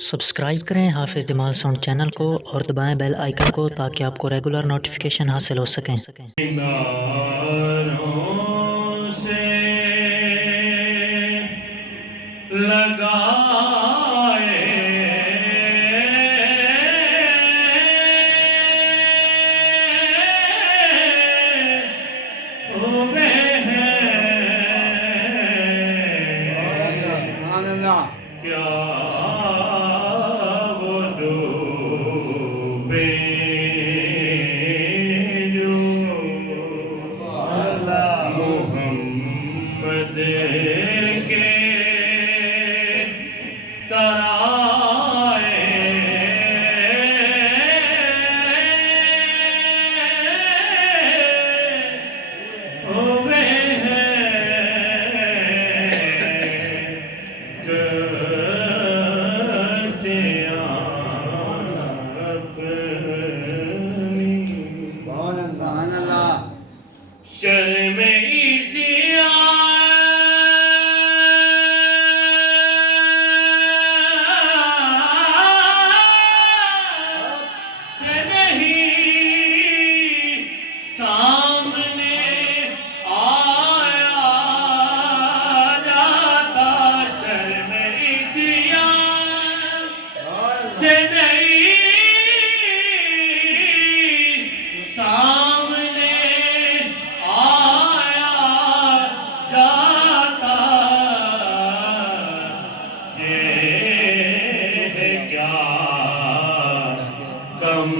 Subscribe करें हाफिज़ Jamal sound channel को और दबाएं बेल आइकन को ताकि आपको रेगुलर नोटिफिकेशन हासिल हो सकें। किनारों से लगाए हुए हैं क्या वो डूबे जो मोहम्मद के तराए हुए शर्म इसिया से नहीं सामने आया जाता शर्म इसिया से नहीं सामने आया जाता ये है क्या कम